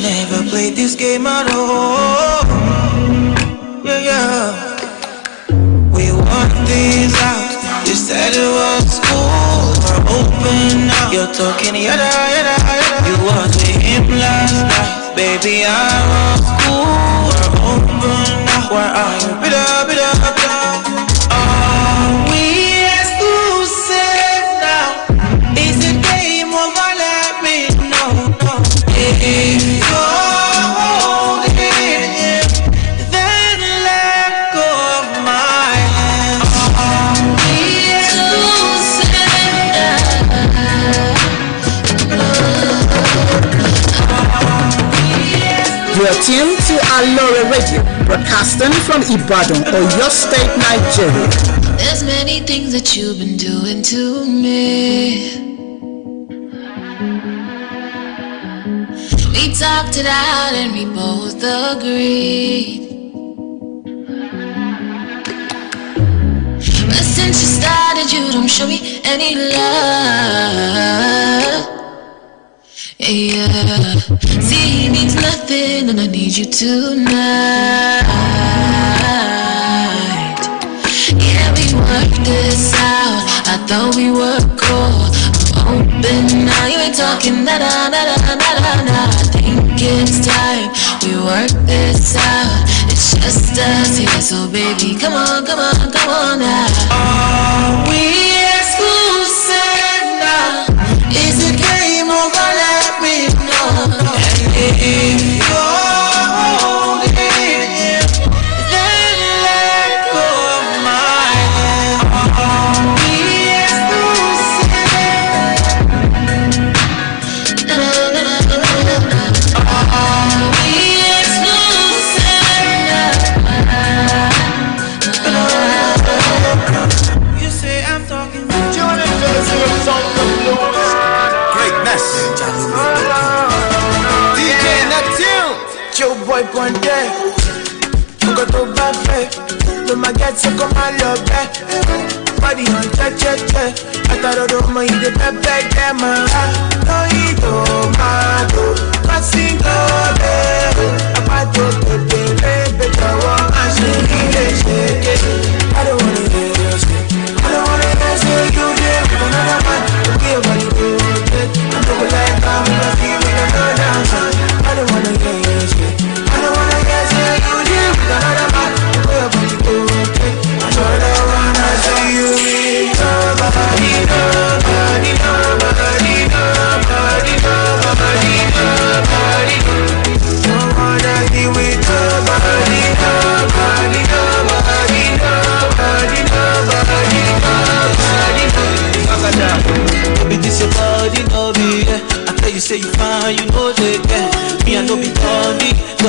never played this game at all. Yeah, yeah. We worked things out. You said it was cool. We're open now. You're talking yada yada yada. You was with him last night, baby. I was cool. We're open now. Where are you? Bida bida bida. Are we exclusive now? Is the game over? Let me know. If you're holding him, then let go of my hand. Are we exclusive now? You are tuned to Aloore Radio, broadcasting from Ibadan, Oyo State, Nigeria. There's many things that you've been doing to me. We talked it out and we both agreed. But since you started, you don't show me any love. Yeah, see, he means nothing and I need you tonight. Yeah, we worked this out. I thought we were cool. I'm open now, you ain't talking na-da-na-da-na-da-na. I think it's time we work this out. It's just us here, so baby, come on, come on, come on now. Are we exclusive now? Is the game over? Let me know. And if you're holding him, then let go of my hand. Are we exclusive? Are we exclusive? You say I'm talking to Greatness. DJ Neptune. Joe boy one day. I'm gonna go back. No my get so come my love back. Body on check. I thought I don't mind the back there man. No you don't mind. Cause you go there. I to the baby to walk and shake it. I don't wanna hear you say. I don't wanna hear you there with another man. Okay, but you do it. I don't like how I feel with another man. I don't wanna hear you say. I don't wanna hear you there with another man. Okay, but you do it. I don't wanna see you with nobody, nobody, nobody, nobody, nobody, nobody. Don't wanna see with nobody, nobody, nobody, nobody, nobody, nobody. Baby, this your body, no be yeah. I tell you, say you fine, you know they get. Me, I know be Tony. I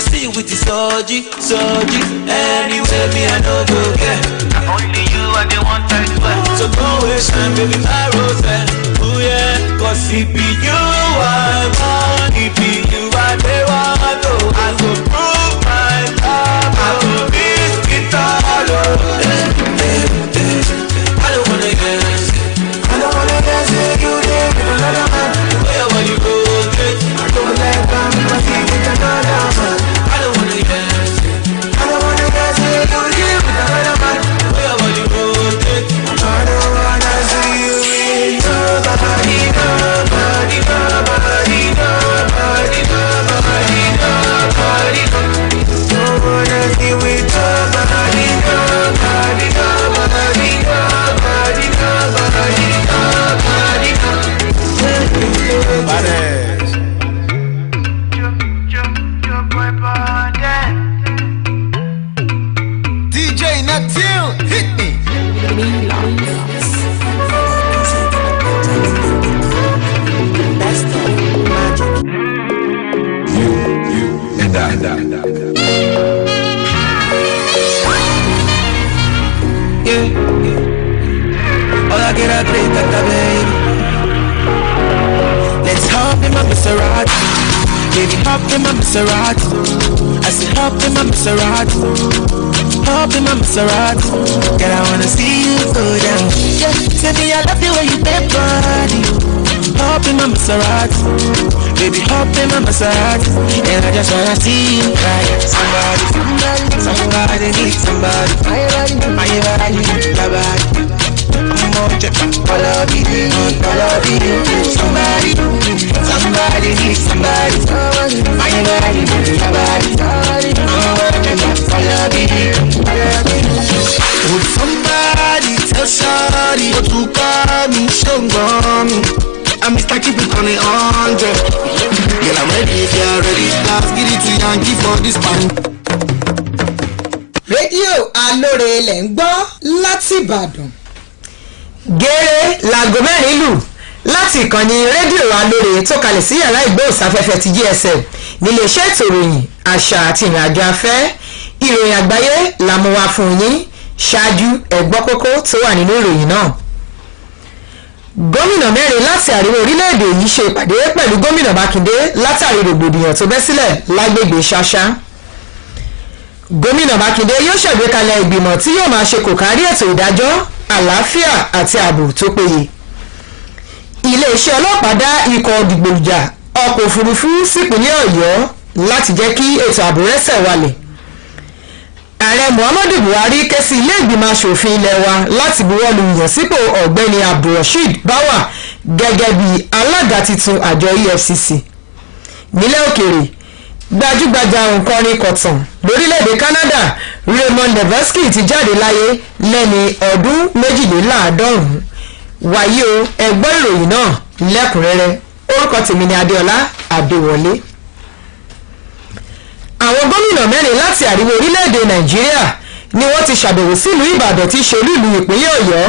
see you with the soji. Anyway, me, I know go get. Only you are the one time to wear. So don't waste time, baby, my rose. Oh yeah, cause it be you I want, it be you I they want. I go prove my love, I go risk it all. I don't wanna hear you there with another man. Where will you go? I don't like I'm with another man. I don't wanna hear you there with another man. Where will you go? I don't wanna see you with nobody, nobody, nobody, nobody, nobody, nobody. Don't wanna see you with nobody, nobody, nobody, nobody, nobody, nobody. DJ Neptune, hit me. You and I. Yeah. All I get a great baby. Let's hop in my Maserati. Baby, hop in my Maserati. I said hop in my Maserati. Hop in my Maserati. Girl, I wanna see you go down. Yeah, tell me I love the way you bend body. hop in my Maserati. Baby, hop in my Maserati. And I just wanna see you cry. Somebody needs somebody. My body, your body. I'm on check, follow me. Somebody needs somebody. My body, your body. I'm on check, follow me. Would somebody tell Shawty what to call me? Show me. I'm Mr. Keep it on 100. Girl, I'm ready if you're ready. Let's get it to Yankee for this band. rédíò Alóore lẹ̀ ń gbọ́ láti Ìbàdàn. gẹ́rẹ́ láago mẹ́rin lù láti ìkànnì rédíò Alóore tó kalẹ̀ sí yàrá ìgbóhùnsáfẹ́fẹ́ ti GSM níléeṣẹ́ ètò ìròyìn àṣà àti ìrìnàjò afẹ́. ìròyìn àgbáyé la mú wá fún yín. ṣáájú ẹ̀gbọ́n kókó tó wà nínú ìròyìn náà. gómìnà mẹ́rin láti àríwá orílẹ̀-èdè yìí ṣe ìpàdé pẹ̀lú gómìnà Mákindé látàrí rògbòdìyàn tó bẹ́ sílẹ̀ lágbègbè Ṣáṣá. gómìnà Mákindé yóò ṣàgbékalẹ̀ ìgbìmọ̀ tí yóò máa ṣe kòkárí ètò ìdájọ́ àlàáfíà àti ààbò tó péye. iléeṣẹ́ ọlọ́pàá dá ikọ̀ dìgbòlùjà ọkọ̀ òfurufú sípínlẹ̀ Ọ̀yọ́ láti jẹ́ kí ètò ààbò rẹ́sẹ̀ walẹ̀. ààrẹ Muhammadu Buhari ké sí ilé ìgbìmọ̀ asòfin ilé wa láti buwọ́lu ìyànsípò ọ̀gbẹ́ni Abdulrasheed Báwà gẹ́gẹ́ bí alága tuntun àjọ EFCC. nílẹ̀ òkèèrè gbajúgbajà òǹkọrin kọ̀tàn lórílẹ̀‐èdè Canada Raymond Nevesky ti jáde láyé lẹ́ni ọdún 92. wàyí o ẹ gbọ́ ìròyìn náà lẹ́kùnrẹ́rẹ́. orúkọ tèmi ni Adéọlá Adéwọlé. àwọn gómìnà mẹ́rin láti àríwá orílẹ̀-èdè Nàìjíríà ni wọ́n ti ṣàbẹ̀wò sílùú Ìbàdàn tí í ṣe olú ìlú ìpínlẹ̀ Ọ̀yọ́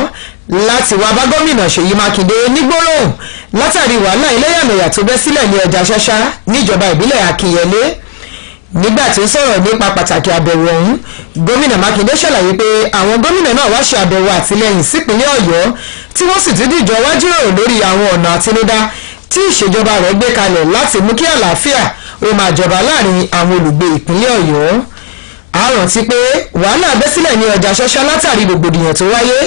láti wá bá gómìnà Ṣèyí Mákindé nígbólóhùn látàrí wàhálà ẹlẹ́yàmẹ̀yà tó bẹ́ sílẹ̀ ní ọjà Ṣáṣá níjọba ìbílẹ̀ Akínyẹlé. nígbà tí ó sọ̀rọ̀ nípa pàtàkì àbẹ̀wò ọ̀hún, gómìnà Mákindé ṣàlàyé pé àwọn gómìnà náà wá ṣe àbẹ̀wò àtìlẹ́yìn sípínlẹ̀ Ọ̀yọ́ tí wọ́n sì tún dìjọ wá jíròrò lórí àwọn ọ̀nà àtinúdá tí ìṣèjọba rẹ̀ gbé kalẹ̀ láti mú kí àlàáfíà ó máa jọba láàrin àwọn olùgbé ìpínlẹ̀ Ọ̀yọ́. a rántí pé wàhálà bẹ́ sílẹ̀ ní ọjà Ṣáṣá látàrí rògbòdìyàn tó wáyé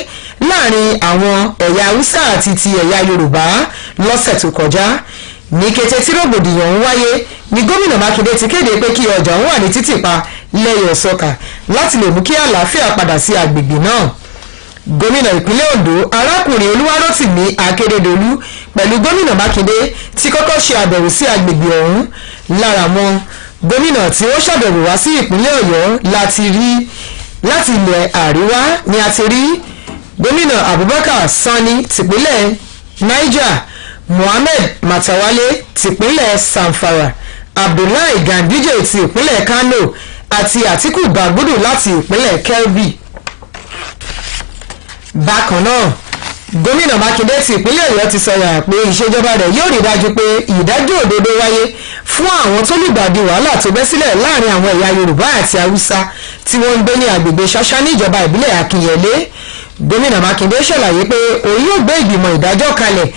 láàrin àwọn ẹ̀yà Haúsá àti ti ẹ̀yà Yorùbá lọ́sẹ̀ tó kọjá. ní kété tí rògbòdìyàn ń wáyé ni gómìnà Mákindé ti kéde pé kí ọjà ń wà ní títìpa lẹ́yìn ọ̀sọ́kà láti lè mú kí àlàáfíà padà sí agbègbè náà. gómìnà ìpínlẹ̀ Ondo arákùnrin Olúwarótìmí Akérédolú pẹ̀lú gómìnà Mákindé tí kọ́kọ́ ṣe àbẹ̀wò sí agbègbè ọ̀hún. lára wọn gómìnà tí ó ṣàbẹ̀wò wá sí ìpínlẹ̀ Ọ̀yọ́ láti ilẹ̀ àríwá ni a ti rí gómìnà Abubakar Sani tìpínlẹ̀ Niger, Mohammed Matawale tìpínlẹ̀ Zamfara, Abdullahi Ganduje ti ìpínlẹ̀ Kano àti Atiku Bagudu láti ìpínlẹ̀ Kebbi. bákan náà gómìnà Mákindé ti ìpínlẹ̀ Ọ̀yọ́ ti sọ̀rọ̀ pé ìṣèjọba rẹ̀ yóò rí dájú pé ìdájọ́ òdodo wáyé fún àwọn tó lùgbàdì wàhálà tó bẹ́ sílẹ̀ láàrin àwọn ẹ̀yà Yorùbá àti Haúsá tí wọ́n ń gbé ní agbègbè Ṣáṣá níjọba ìbílẹ̀ Akínyẹlé. gómìnà Mákindé ṣàlàyé pé òun yóò gbé ìgbìmọ̀ ìdájọ́ kalẹ̀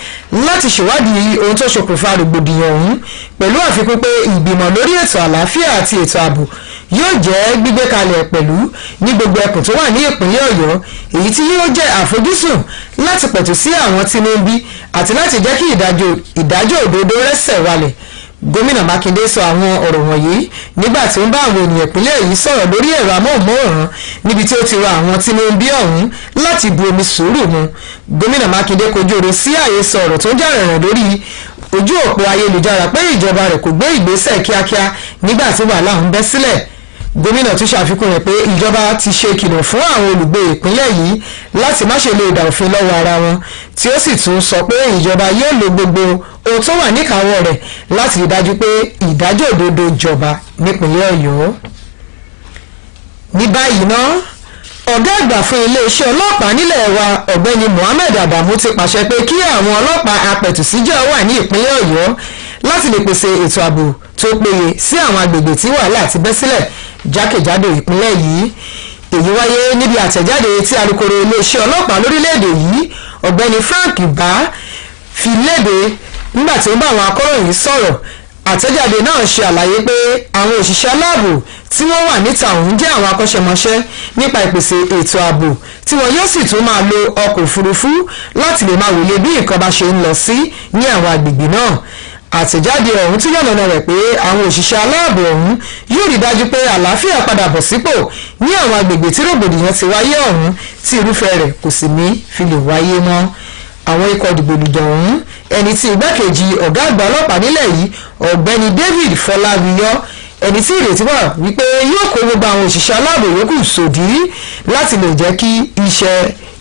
láti ṣèwádìí ohun tó ṣokùnfà rògbòdìyàn ọ̀hún, pẹ̀lú àfikún pé ìgbìmọ̀ lórí ètò àlàáfíà àti ètò ààbò yóò jẹ́ gbígbé kalẹ̀ pẹ̀lú ní gbogbo ẹkùn tó wà ní ìpínlẹ̀ Ọ̀yọ́, èyí tí yóò jẹ́ àfojúsùn láti pẹ̀tù sí àwọn tí wọ́n ń bí àti láti jẹ́ kí ìdájọ́ òdodo rẹ́sẹ̀ walẹ̀. gómìnà Mákindé sọ àwọn ọ̀rọ̀ wọ̀nyí nígbà tí ó ń bá àwọn ènìyàn ìpínlẹ̀ yìí sọ̀rọ̀ lórí ẹ̀rọ amóhùnmáwòrán níbi tí ó ti rọ àwọn tí wọ́n ń bí ọ̀hún láti bu omi sùúrù mu. gómìnà Mákindé kojú ọ̀rọ̀ sí àhesọ ọ̀rọ̀ tó ń jà rẹ̀rẹ̀ lórí ojú òpó ayélujára pé ìjọba rẹ̀ kò gbé ìgbésẹ̀ kíákíá nígbà tí wàhálà ń bẹ́ sílẹ̀. gómìnà tún ṣàfikún rẹ̀ pé ìjọba ti ṣe kìlọ̀ fún àwọn olùgbé ìpínlẹ̀ yìí láti má ṣe lè dá òfin lọ́wọ́ ara wọn, tí ó sì tún sọ pé ìjọba yóò lo gbogbo ohun tó wà níkàáwọ́ rẹ̀ láti rí dájú pé ìdájọ́ òdodo jọba nípínlẹ̀ Ọ̀yọ́. ní báyìí ná ọ̀gá àgbà fún iléeṣẹ́ ọlọ́pàá nílẹ̀ wa ọ̀gbẹ́ni Mohammed Adamu ti pàṣẹ pé kí àwọn ọlọ́pàá apẹ̀tùsíjà wà ní ìpínlẹ̀ Ọ̀yọ́ láti lè pèsè ètò ààbò tó péye sí àwọn agbègbè tí wàhálà ti bẹ́ sílẹ̀ jákèjádò ìpínlẹ̀ yìí. èyí wáyé níbi àtẹ̀jáde tí alukoro iléeṣẹ́ ọlọ́pàá lórílẹ̀‐èdè yìí ọ̀gbẹ́ni Frank Bá fi léde nígbà tí ó bá àwọn akọ̀ròyìn sọ̀rọ̀. àtẹ̀jáde náà ṣe àlàyé pé àwọn òṣìṣẹ́ aláàbò tí wọ́n wà níta ọ̀hún jẹ́ àwọn akọ́ṣẹ́mọṣẹ́ nípa ìpèsè ètò ààbò tí wọ́n yóò sì tún máa lo ọkọ̀ òfurufú láti lè máa wòye bí nǹkan bá ṣe ń lọ sí ní àwọn agbègbè náà. àtẹ̀jáde ọ̀hún tún yànnàná rẹ̀ pé àwọn òṣìṣẹ́ aláàbò ọ̀hún yóò rí dájú pé àlàáfíà padà bọ̀ sípò ní àwọn agbègbè tí rògbòdìyàn ti wáyé ọ̀hún tí irúfẹ́ rẹ̀ kò sì ní fi lè wáyé mọ́. àwọn ikọ̀ dìgbòlùjà ọ̀hún ẹni tí igbákejì ọ̀gá àgbà ọlọ́pàá nílẹ̀ yìí ọ̀gbẹ́ni David Fọláwíyọ ẹni tí ìrètí wà wípé yóò kó gbogbo àwọn òṣìṣẹ́ aláàbò yòókù sòdí láti lè jẹ́ kí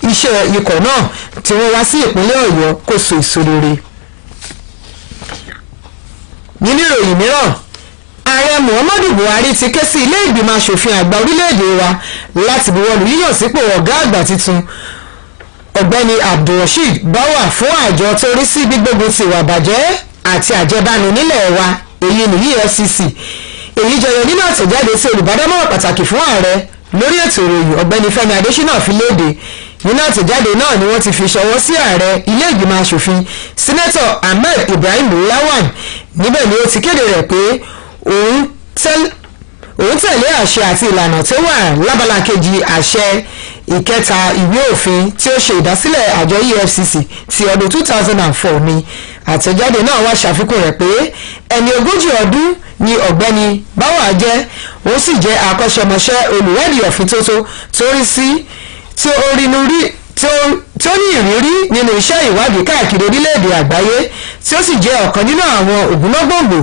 iṣẹ́ ikọ̀ náà tí wọ́n wá sí ìpínlẹ̀ Ọ̀yọ́ kó so èso rere. nínú ìròyìn mìíràn ààrẹ Muhammadu Buhari ti ké sí ilé ìgbìmọ̀ asòfin àgbà orílẹ̀-èdè wa láti buwọ́lù yíyàn sípò ọ̀gá àgbà tuntun ọ̀gbẹ́ni Abdulrasheed Báwà fún àjọ tó rí sí gbígbógun ti ìwà bàjẹ́ àti àjẹbánu nílẹ̀ wa èyí ní EFCC. èyí jẹyọ nínú àtẹ̀jáde tí olùbádámọ̀ràn pàtàkì fún ààrẹ lórí ètò ìròyìn ọ̀gbẹ́ni Fẹ́mi Adésínà fi léde. nínú àtẹ̀jáde náà ni wọ́n ti fi ṣọwọ́ sí ààrẹ ilé ìgbìmọ̀ asòfin sẹ́nẹ́tọ̀ Ahmed Ibrahim Lawan. níbẹ̀ ni ó ti kéde rẹ̀ pé òun tẹ̀lé àṣẹ àti ìlànà tó wà lábala kejì àṣẹ ìkẹta ìwé òfin tí ó ṣe ìdásílẹ̀ àjọ EFCC ti ọdún 2004 ni. àtẹ̀jáde náà wá ṣàfikún rẹ̀ pé ẹni 40 ọdún ni ọ̀gbẹ́ni Báwà jẹ́ ó sì jẹ́ akọ́ṣẹ́mọṣẹ́ olùwádìí òfin tó rí sí tí ó ní ìrírí nínú iṣẹ́ ìwádìí káàkiri orílẹ̀-èdè àgbáyé tí ó sì jẹ́ ọ̀kan nínú àwọn ògúnnágbòǹgbò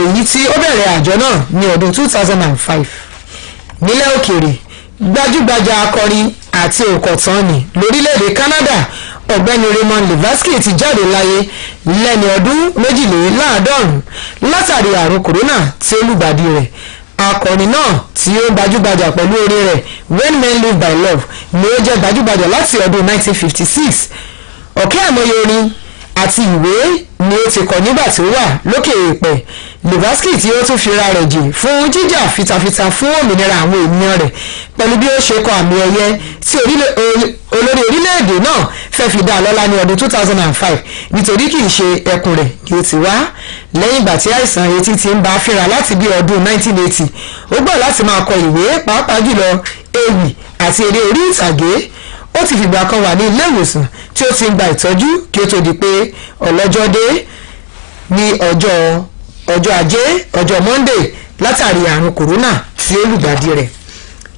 èyí tí ó bẹ̀rẹ̀ àjọ náà ní ọdún 2005. nílẹ̀ òkèèrè gbajúgbajà akọrin àti òǹkọ̀tàn-nì lórílẹ̀-èdè Canada ọ̀gbẹ́ni Raymond Levesque ti jáde láyé lẹ́ni ọdún 92 látàrí àrùn kòrónà tí ó lùgbàdì rẹ̀. akọrin náà tí ó gbajúgbajà pẹ̀lú orin rẹ̀ When Men Live by Love ni ó jẹ́ gbajúgbajà láti ọdún 1956. ọ̀kẹ́ àmọye orin àti ìwé ni ó ti kọ nígbà tí ó wà lókè èèpẹ̀. Levesque tí ó tún fira rẹ̀ jì fún jíjà fitafita fún òmìnira àwọn ènìyàn rẹ̀ pẹ̀lú bí ó ṣe kọ àmì ẹ̀yẹ tí olórí orílẹ̀-èdè náà fẹ́ fi dá lọ́lá ní ọdún 2005 nítorí kì í ṣe ẹkùn rẹ̀ ni ó ti wá. lẹ́yìn ìgbà tí àìsàn etí ti ń bá fínra láti bí ọdún 1980 ó gbọ́ láti máa kọ ìwé pàápàá jùlọ ewì àti eré orí ìtàgé. ó ti fìgbà kan wà ní ilé ìwòsàn tí ó ti ń gba ìtọ́jú kí ó tó di pé ọlọ́jọ́ dé ní ọjọ́ ajé ọjọ́ Monday látàrí àrùn kòrónà tí ó lùgbàdì rẹ̀.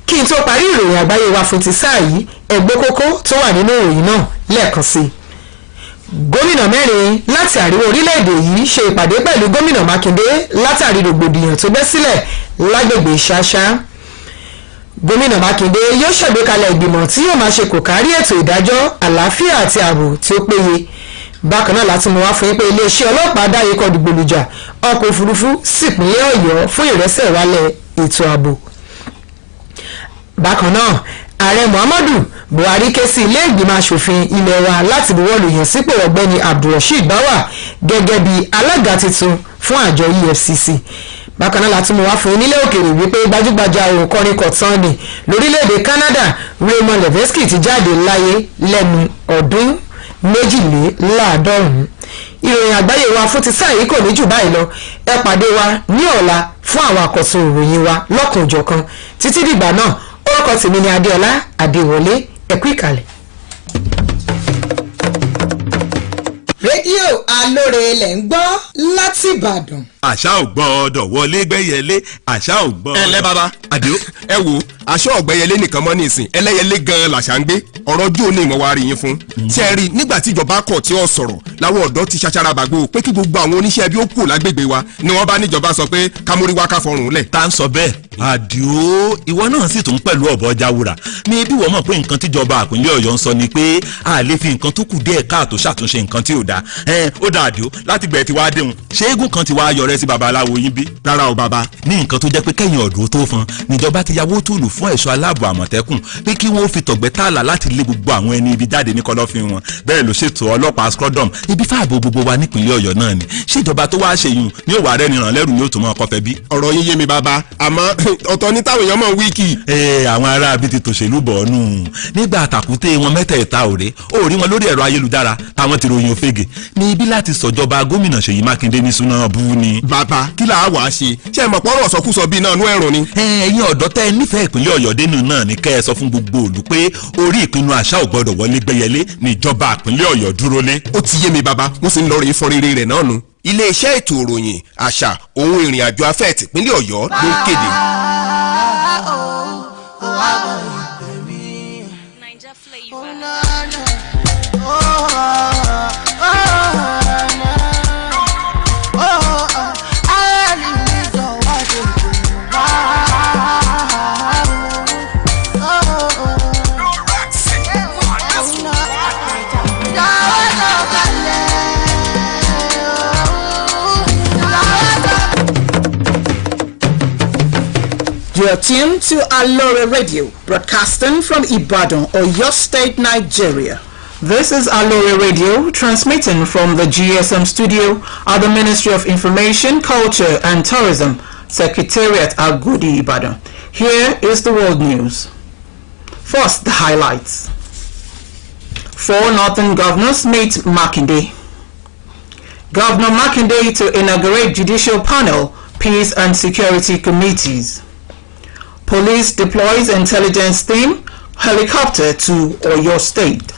kí n tó parí ìròyìn àgbáyé wa fún ti sáà yìí ẹgbẹ́ kókó tó wà nínú ìròyìn náà lẹ́ẹ̀kan sí i. gómìnà mẹ́rin láti àríwá orílẹ̀-èdè yìí ṣe ìpàdé pẹ̀lú gómìnà Mákindé látàrí rògbòdìyàn tó bẹ́ sílẹ̀ lágbègbè Ṣáṣá. gómìnà Mákindé yóò ṣàgbékalẹ̀ ìgbìmọ̀ tí yóò máa ṣe kò kárí ètò ìdájọ́ àlàáfíà àti ààbò tí ó péye. bákan náà láti mú wá fún yín pé iléeṣẹ́ ọlọ́pàá dá ikọ̀ dìgbòlùjà ọkọ̀ òfurufú sípínlẹ̀ Ọ̀yọ́ fún ìrẹsẹ̀ wálẹ̀ ètò ààbò. bákan náà ààrẹ Muhammadu Buhari ké sí ilé ìgbìmọ̀ asòfin ilé wa láti buwọ́lù yàn sípò ọ̀gbẹ́ni Abdulrasheed Báwà gẹ́gẹ́ bí alága tuntun fún àjọ EFCC. bákan náà láti mú wá fún onílé òkèèrè wípé gbajúgbajà òǹkọrin kọ̀tánì lórílẹ̀‐èdè Canada Raymond Levesque ti jáde láyé lẹ́nu ọdún 92. ìròyìn àgbáyé wa fún ti sáà yìí kò ní jù báyìí lọ. ẹ pàdé wa ní ọ̀la fún àwọn àkọ́tún ìròyìn wa lọ́kùnjọ̀kan títí dìgbà náà orúkọ tèmi ni Adéọlá Adéwọlé ẹ kú ìkàlẹ̀. rédíò Alóore lẹ̀ ń gbọ́ láti Ìbàdàn. àṣà ò gbọ́dọ̀ wọlé gbẹ́yẹlé àṣà ò gbọ́dọ̀. ẹ lẹ́ bàbá àdìo ẹ wo aṣọ ọ̀gbẹ́yẹlé nìkan mọ́ ní ìsìn ẹlẹ́yẹlé gan-an làṣà ń gbé ọ̀rọ̀ ojú òní ìmọ̀ wa rí yín fún. tí ẹ rí nígbà tí ìjọba kọ̀ tí ó sọ̀rọ̀ láwọn ọ̀dọ́ ti ṣaṣara bàgbó pé kí gbogbo àwọn oníṣẹ́ bí ó kù lágbègbè wa ni wọ́n bá níjọba sọ pé kámórí wá ká fọrùn lẹ̀. tá ń sọ bẹ́ẹ̀ àdìo ìwọ náà sì tún pẹ̀lú ọ̀bọ jáwúra ní bí wọ́n mọ̀ pé nǹkan tíjọba àpínlẹ̀ Ọ̀yọ́ ń sọ ni pé a lè fi nǹkan tó kù díẹ̀ káàtó ṣàtúnṣe nǹkan tí ò dáa ó dáa àdìo láti gbẹ̀ tí wàá déhùn ṣé eégún kan ti wá yọrẹ sí babaláwo yín bí. rárá o bàbá. ní nǹkan tó jẹ́ pé kẹ́yìn ọ̀dọ́ tó fọn níjọba ti yàwó tùlù fún ẹ̀ṣọ́ aláàbò àmọ̀tẹ́kùn pé kí wọ́n fi tọ̀gbẹ́ tààlà láti lé gbogbo àwọn ẹni ibi jáde ní kọ̀lọ̀fín wọn bẹ́ẹ̀ ló ṣètò ọlọ́pàá scrodom ibi fáàbò gbogbo wa nípìnlẹ̀ Ọ̀yọ́ náà ni ṣèjọba tó wáá ṣèyún ní òwà rẹ̀ nìràn lẹ́rù ni ó tún mọ́ ọkọ̀ fẹ́ bí. ọ̀rọ̀ yín yé mi bàbá àmọ́ ọ̀tọ̀ ní táwọn èèyàn mọ̀ wíìkì. àwọn ará bíi ti tòṣèlú bọ̀ ọ́nù nígbà àtàkùté wọn mẹ́tẹ̀ẹ̀ta òré ó rí wọn lórí ẹ̀rọ ayélujára táwọn ti ròyìn òfegè ní ibi láti sọ̀jọba gómìnà Ṣèyí Mákindé ní súná bú ni. bàbá kí là á wàá ṣe ṣé ẹ mọ̀ pọ́nrọ̀ sọkúsọ bíi náà nú ẹ̀rùn ni. ẹ̀yin ọ̀dọ́ tẹ́ ẹ nífẹ̀ẹ́ ìpínlẹ̀ Ọ̀yọ́ dénú náà ní kẹ́ ẹ sọ fún gbogbo òlù pé orí ìpinnu àṣà ò gbọ́dọ̀ wọlé gbẹ́yẹlé níjọba ìpínlẹ̀ Ọ̀yọ́ dúró lé. ó ti yé mi bàbá mo sì ń lọ rèé fọ rere rẹ̀ náà nu. iléeṣẹ́ ètò ìròyìn àṣà òun ìrìn àjò afẹ́ tìpínlẹ̀ Ọ̀yọ́ ló ń kéde. You're tuned to Aloore Radio, broadcasting from Ibadan, Oyo State, Nigeria. This is Aloore Radio, transmitting from the GSM studio at the Ministry of Information, Culture and Tourism, Secretariat Agodi, Ibadan. Here is the world news. First, the highlights. 4 Northern governors meet Makinde. Governor Makinde to inaugurate judicial panel, peace and security committees. Police deploys intelligence team helicopter to Oyo State.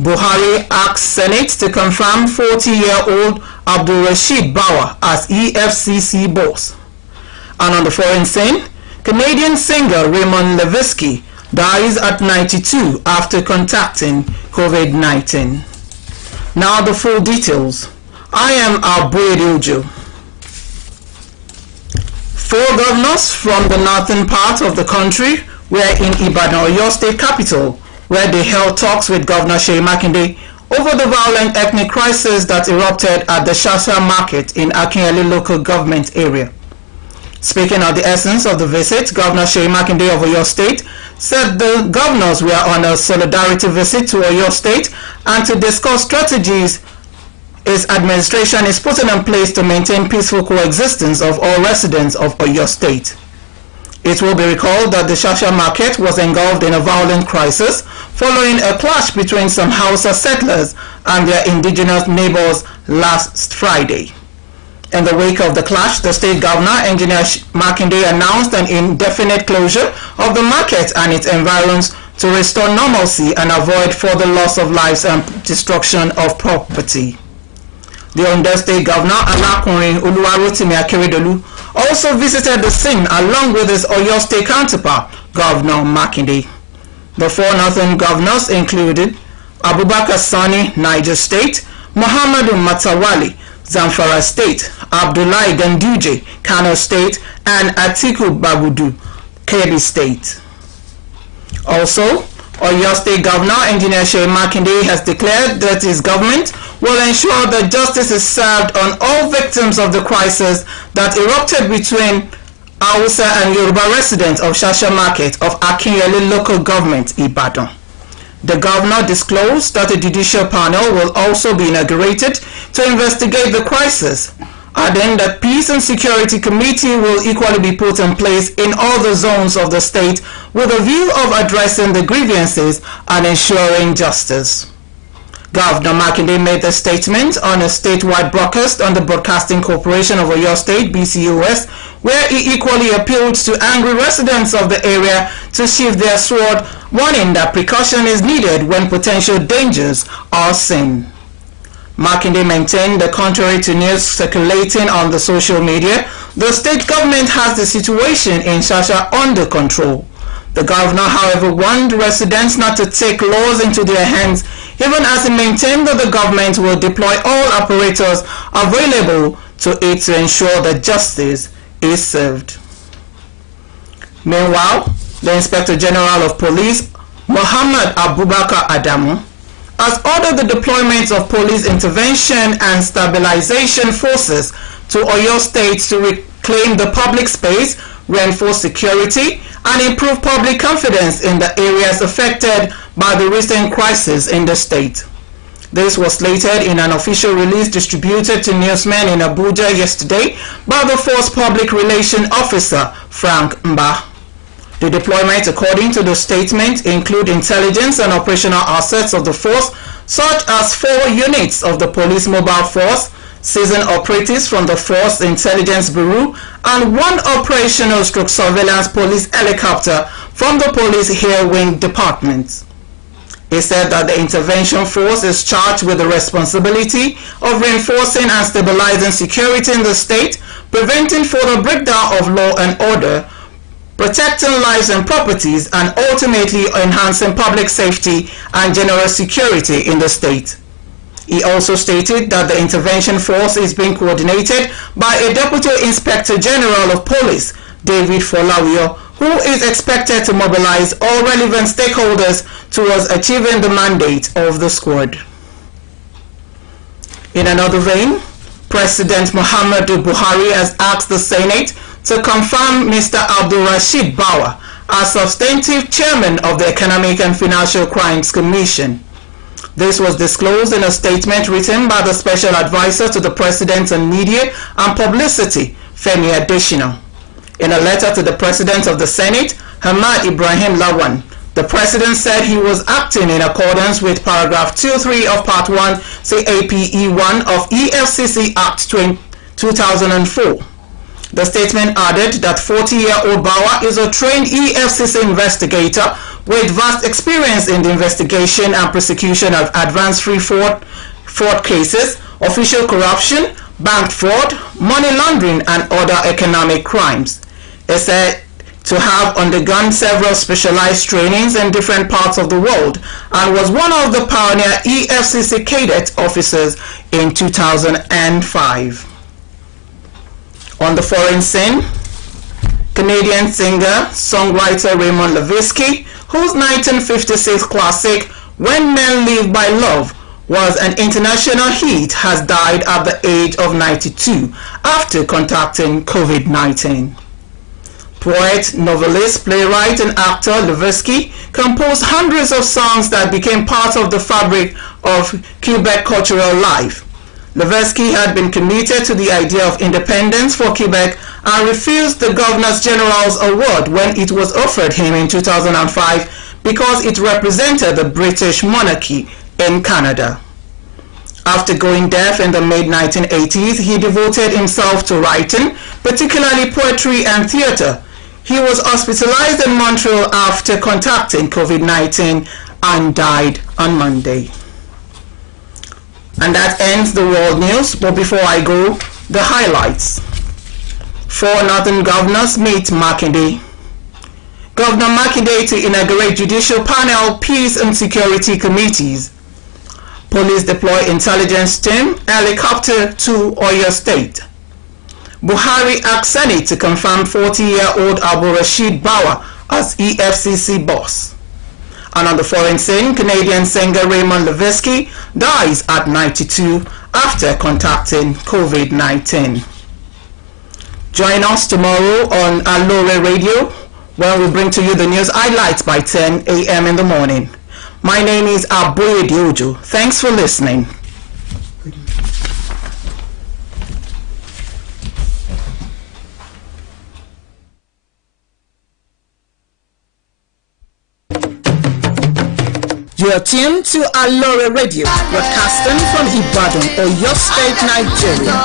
Buhari asks Senate to confirm 40-year-old Abdul Rashid Bawa as EFCC boss. And on the foreign scene, Canadian singer Raymond Levinsky dies at 92 after contacting COVID-19. Now the full details. I am Abuede Ojo. 4 governors from the northern part of the country were in Ibadan, Oyo State capital, where they held talks with Governor Ṣèyí Mákindé over the violent ethnic crisis that erupted at the Shasha market in Akinyele local government area. Speaking of the essence of the visit, Governor Ṣèyí Mákindé of Oyo State said the governors were on a solidarity visit to Oyo State and to discuss strategies his administration is putting in place to maintain peaceful coexistence of all residents of Oyo State. It will be recalled that the Shasha market was engulfed in a violent crisis following a clash between some Hausa settlers and their indigenous neighbors last Friday. In the wake of the clash, the state governor, Engineer Makinde, announced an indefinite closure of the market and its environs to restore normalcy and avoid further loss of lives and destruction of property. The Ondo State Governor, Alakunrin Oluwarotimi Akeredolu, also visited the scene along with his Oyo State counterpart, Governor Makinde. The 4 northern governors included Abubakar Sani, Niger State, Muhammadu Matawali, Zamfara State, Abdullahi Ganduje, Kano State, and Atiku Bagudu, Kebbi State. Also, Oyo State Governor Engineer Ṣèyí Mákindé has declared that his government will ensure that justice is served on all victims of the crisis that erupted between Hausa and Yoruba residents of Shasha Market of Akinyele local government, Ibadan. The governor disclosed that a judicial panel will also be inaugurated to investigate the crisis, adding that Peace and Security Committee will equally be put in place in all the zones of the state with a view of addressing the grievances and ensuring justice. Governor Makinde made the statement on a statewide broadcast on the Broadcasting Corporation of Oyo State, BCOS, where he equally appealed to angry residents of the area to sheathe their sword, warning that precaution is needed when potential dangers are seen. Makinde maintained that contrary to news circulating on the social media, the state government has the situation in Shasha under control. The governor, however, warned residents not to take laws into their hands, even as he maintained that the government will deploy all apparatus available to it to ensure that justice is served. Meanwhile, the Inspector General of Police, Muhammad Abubakar Adamu, has ordered the deployment of police intervention and stabilization forces to Oyo State to reclaim the public space, reinforce security, and improve public confidence in the areas affected by the recent crisis in the state. This was stated in an official release distributed to newsmen in Abuja yesterday by the force public relations officer, Frank Mba. The deployment, according to the statement, include intelligence and operational assets of the force, such as 4 units of the Police Mobile Force, seasoned operatives from the Force Intelligence Bureau, and 1 operational surveillance police helicopter from the Police Air Wing Department. He said that the intervention force is charged with the responsibility of reinforcing and stabilizing security in the state, preventing further breakdown of law and order, protecting lives and properties, and ultimately enhancing public safety and general security in the state. He also stated that the intervention force is being coordinated by a Deputy Inspector General of Police, David Folawio, who is expected to mobilize all relevant stakeholders towards achieving the mandate of the squad. In another vein, President Muhammadu Buhari has asked the Senate to confirm Mr. Abdul Rashid Bawa as substantive chairman of the Economic and Financial Crimes Commission. This was disclosed in a statement written by the Special Advisor to the President on Media and Publicity, Femi Adesina. In a letter to the President of the Senate, Hamad Ibrahim Lawan, the President said he was acting in accordance with paragraph 2.3 of Part 1 CAPE1 of EFCC Act 2004. The statement added that 40-year-old Bawa is a trained EFCC investigator with vast experience in the investigation and prosecution of advanced fraud cases, official corruption, bank fraud, money laundering, and other economic crimes. He said to have undergone several specialized trainings in different parts of the world and was one of the pioneer EFCC cadet officers in 2005. On the foreign scene, Canadian singer-songwriter Raymond Levesque, whose 1956 classic When Men Live by Love was an international hit, has died at the age of 92 after contracting COVID-19. Poet, novelist, playwright, and actor Levesque composed hundreds of songs that became part of the fabric of Quebec cultural life. Levesque had been committed to the idea of independence for Quebec and refused the Governor General's award when it was offered him in 2005 because it represented the British monarchy in Canada. After going deaf in the mid-1980s, he devoted himself to writing, particularly poetry and theatre. He was hospitalized in Montreal after contracting COVID-19 and died on Monday. And that ends the world news. But before I go, the highlights. 4 Northern governors meet Makinde. Governor Makinde to inaugurate judicial panel, peace and security committees. Police deploy intelligence team, helicopter to Oyo State. Buhari asks Senate to confirm 40-year-old Abdul Rashid Bawa as EFCC boss. And on the foreign scene, Canadian singer Raymond Levesque dies at 92 after contracting COVID-19. Join us tomorrow on Aloore Radio, where we bring to you the news highlights by 10 a.m. in the morning. My name is Aboye Diojo. Thanks for listening. You are tuned to Aloore Radio, broadcasting from Ibadan, Oyo State, Nigeria.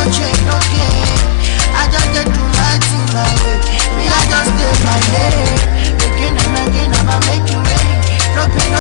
no change, no gain. I just get to my thing my way. Me, I just stay my day. Again and again, I'ma make you rain. No pain, no